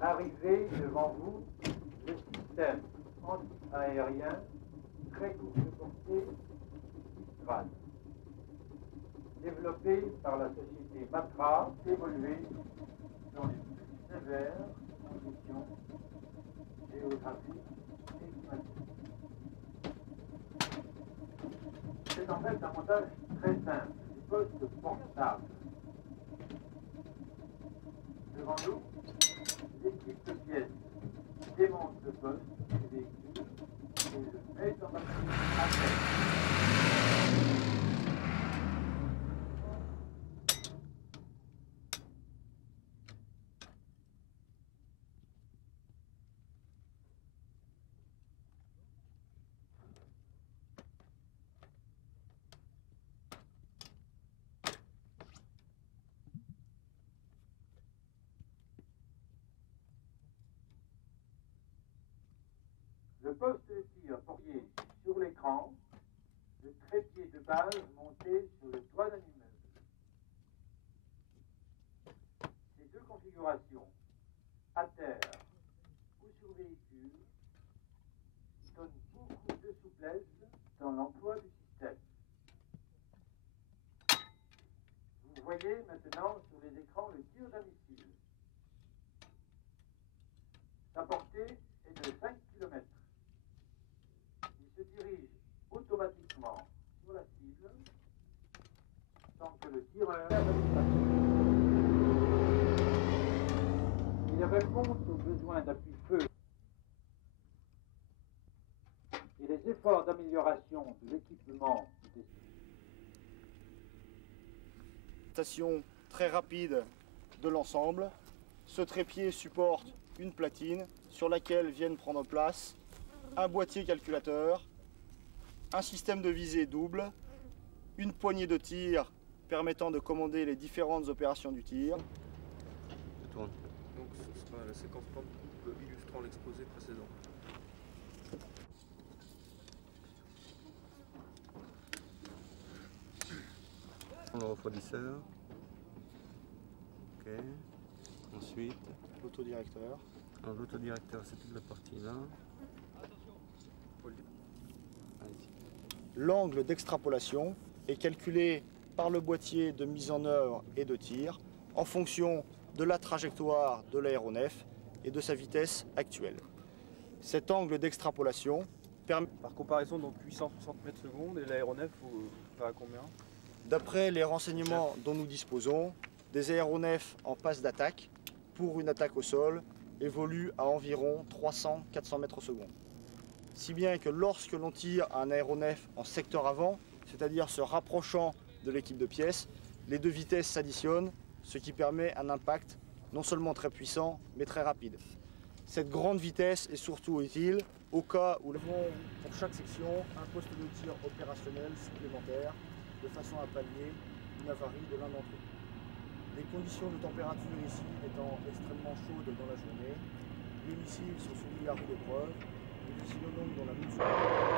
Arrivé devant vous le système anti-aérien très courte portée Mistral, développé par la société Matra, évolué dans les plus sévères conditions géographiques et climatiques. C'est en fait un montage très simple du poste portable. Devant nous, l'équipe de pièces démonte le poste du véhicule et le met en marche à terre. Le poste de tir porté sur l'écran, le trépied de base monté sur le toit d'un immeuble. Ces deux configurations, à terre ou sur véhicule, donnent beaucoup de souplesse dans l'emploi du système. Vous voyez maintenant sur les écrans le tir d'un missile. Sa portée est de 5 km. Il se dirige automatiquement sur la cible sans que le tireur il répond aux besoins d'appui-feu et les efforts d'amélioration de l'équipement des Station très rapide de l'ensemble. Ce trépied supporte une platine sur laquelle viennent prendre place un boîtier calculateur, un système de visée double, une poignée de tir permettant de commander les différentes opérations du tir. Donc ce sera la séquence plan de coupe illustrant l'exposé précédent. Le refroidisseur. Ok. Ensuite. L'autodirecteur. L'autodirecteur, c'est toute la partie là. L'angle d'extrapolation est calculé par le boîtier de mise en œuvre et de tir en fonction de la trajectoire de l'aéronef et de sa vitesse actuelle. Cet angle d'extrapolation permet... Par comparaison, donc 860 mètres secondes et l'aéronef va à combien? D'après les renseignements dont nous disposons, des aéronefs en passe d'attaque pour une attaque au sol évoluent à environ 300-400 mètres secondes. Si bien que lorsque l'on tire un aéronef en secteur avant, c'est-à-dire se rapprochant de l'équipe de pièces, les deux vitesses s'additionnent, ce qui permet un impact non seulement très puissant, mais très rapide. Cette grande vitesse est surtout utile au cas où nous avons pour chaque section un poste de tir opérationnel supplémentaire de façon à pallier une avarie de l'un d'entre eux. Les conditions de température ici étant extrêmement chaudes dans la journée, les missiles sont soumis à rude épreuve. Nous décidons donc dans la mesure